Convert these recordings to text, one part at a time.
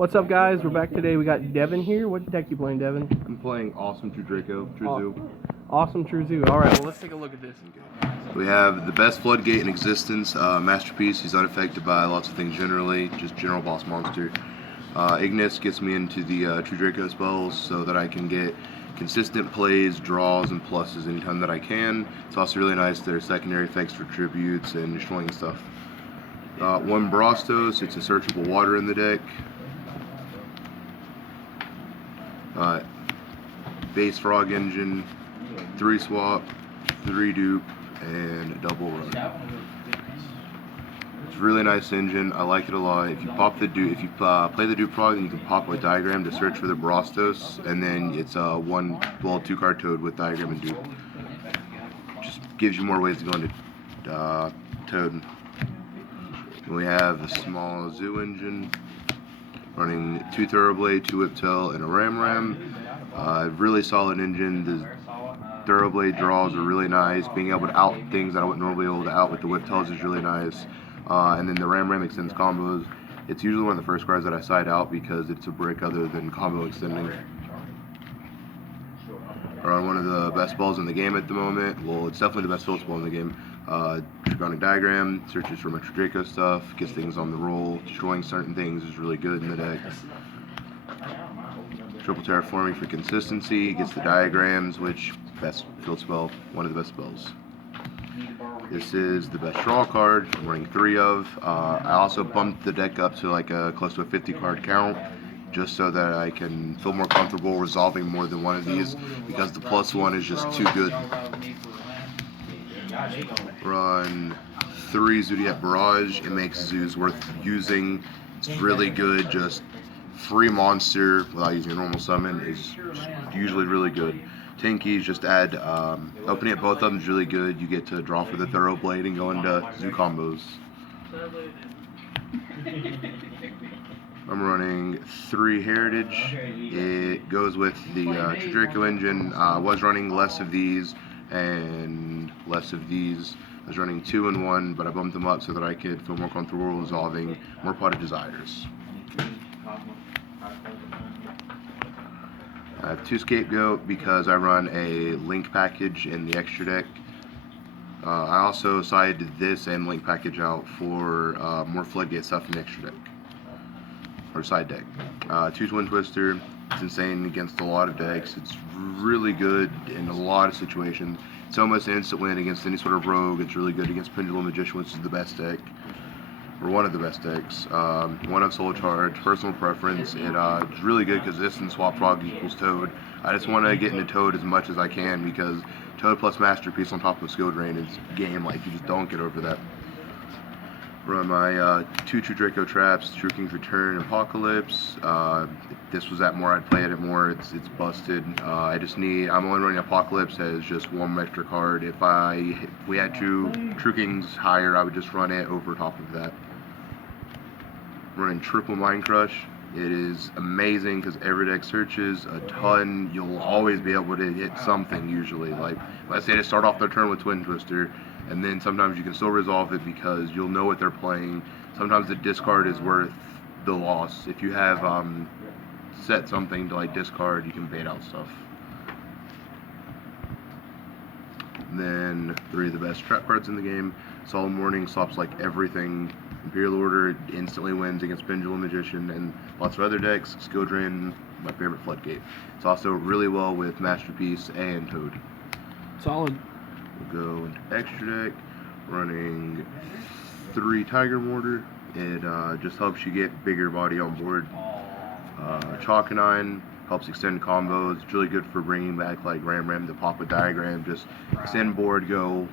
What's up, guys? We're back today. We got Devin here. What deck you playing, Devin? I'm playing Awesome True Draco, True Zoo. Awesome True Zoo. All right, well, let's take a look at this. We have the best Floodgate in existence, Masterpiece. He's unaffected by lots of things generally, just general boss monster. Ignis gets me into the True Draco spells so that I can get consistent plays, draws, and pluses anytime that I can. It's also really nice. There are secondary effects for tributes and destroying stuff. One Brostos, it's a searchable water in the deck. Base Frog Engine, 3 swap, 3 dupe, and a double run. It's a really nice engine. I like it a lot. If you pop the dupe, if you play the dupe frog, then you can pop a diagram to search for the Brostos, and then it's a 2 card toad with diagram and dupe. Just gives you more ways to go into toad. And we have a small zoo engine running 2 Thoroughblade, 2 Whiptail, and a Ram. Really solid engine. The Thoroughblade draws are really nice. Being able to out things that I wouldn't normally be able to out with the Whiptails is really nice. And then the Ram extends combos. It's usually one of the first cards that I side out because it's a brick other than combo extending. We're on one of the best spells in the game at the moment. Well, it's definitely the best field spell in the game. Draconic Diagram, searches for Metro Draco stuff, gets things on the roll. Destroying certain things is really good in the deck. Triple Terraforming for consistency, gets the diagrams, which best field spell, one of the best spells. This is the best draw card, I'm running 3 of. I also bumped the deck up to like close to a 50 card count, just so that I can feel more comfortable resolving more than one of these, because the +1 is just too good. Run 3 Zodiac Barrage. It makes zoos worth using. It's really good. Just free monster without using a normal summon is usually really good. 10 keys, just add opening at both of them is really good. You get to draw for the Thoroughblade and go into zoo combos. I'm running 3 Heritage. It goes with the True Draco engine. I was running less of these and less of these. I was running 2 and 1, but I bumped them up so that I could feel more comfortable resolving more Potted Desires. I have 2 Scapegoat because I run a Link package in the extra deck. I also sided this and Link package out for more Floodgate stuff in the extra deck, or side deck. 2 Twin Twister. It's insane against a lot of decks. It's really good in a lot of situations. It's almost an instant win against any sort of rogue. It's really good against Pendulum Magician, which is the best deck, or one of the best decks. 1 of Soul Charge, personal preference. It's really good because this and Swap Frog equals Toad. I just want to get into Toad as much as I can because Toad plus Masterpiece on top of Skill Drain is game like. You just don't get over that. Run my 2 True Draco traps, True King's Return, Apocalypse. If this was at more, I'd play it more. It's busted. I'm only running Apocalypse as just 1 extra card. If we had True Kings higher, I would just run it over top of that. Running triple Mind Crush. It is amazing because every deck searches a ton. You'll always be able to hit something usually. Like, let's say to start off their turn with Twin Twister, and then sometimes you can still resolve it because you'll know what they're playing. Sometimes the discard is worth the loss. If you have set something to like discard, you can bait out stuff. And then 3 of the best trap cards in the game. Solemn Warning swaps like everything. Imperial Order instantly wins against Pendulum Magician and lots of other decks. Skill Drain, my favorite Floodgate. It's also really well with Masterpiece and Toad. Solid. We'll go into extra deck, running 3 Tiger Mortar. It just helps you get bigger body on board. Chalkanine helps extend combos. It's really good for bringing back like Ram to pop a diagram. Just extend board, go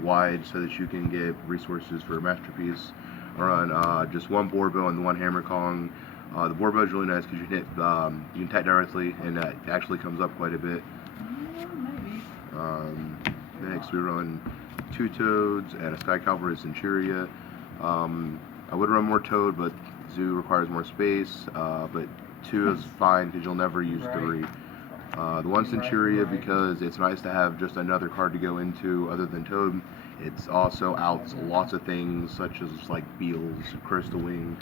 wide so that you can get resources for Masterpiece. Run just 1 Borbo and 1 Hammer Kong. The Borbo is really nice because you can attack directly, and that actually comes up quite a bit. Next we run 2 Toads and a Sky Cavalry Centuria. I would run more Toad, but Zoo requires more space, but 2 is fine because you'll never use 3. The 1 Centuria because it's nice to have just another card to go into other than Toad. It's also outs lots of things such as like Beals, Crystal Wing.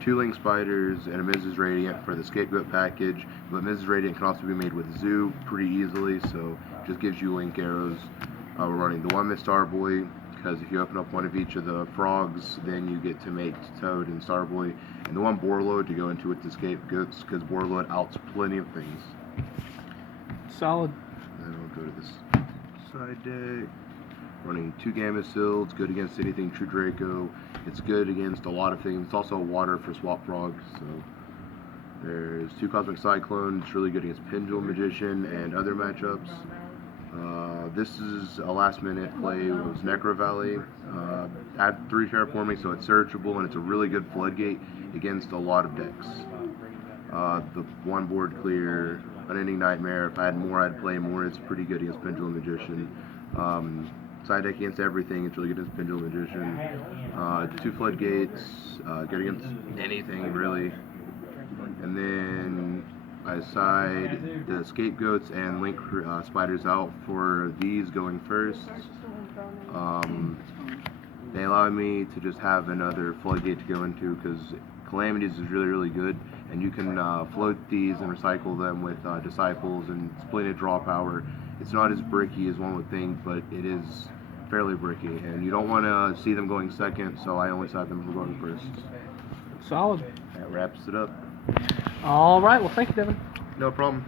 2 Link Spiders, and a Mrs. Radiant for the Scapegoat package. But Mrs. Radiant can also be made with Zoo pretty easily, so just gives you Link arrows. We're running the 1 Miss Starboy, because if you open up one of each of the frogs, then you get to make Toad and Starboy. And the 1 Borload to go into with the Scapegoats, because Borload outs plenty of things. Solid. Then we'll go to this side deck. Running 2 Gamecill. It's good against anything True Draco. It's good against a lot of things. It's also water for Swap Frog. So there's 2 Cosmic Cyclone. It's really good against Pendulum Magician and other matchups. This is a last minute play. It was Necro Valley. Add 3 Terraforming, so it's searchable and it's a really good floodgate against a lot of decks. The 1 board clear, Unending Nightmare. If I had more, I'd play more. It's pretty good against Pendulum Magician. Side deck against everything, it's really good against Pendulum Magician. 2 Floodgates, good against anything really. And then I side the Scapegoats and Link Spiders out for these going first. They allow me to just have another Floodgate to go into, because Calamities is really good, and you can float these and recycle them with Disciples and plenty of draw power. It's not as bricky as one would think, but it is fairly bricky, and you don't want to see them going second, so I only side them for going first. Solid. That wraps it up. All right. Well, thank you, Devin. No problem.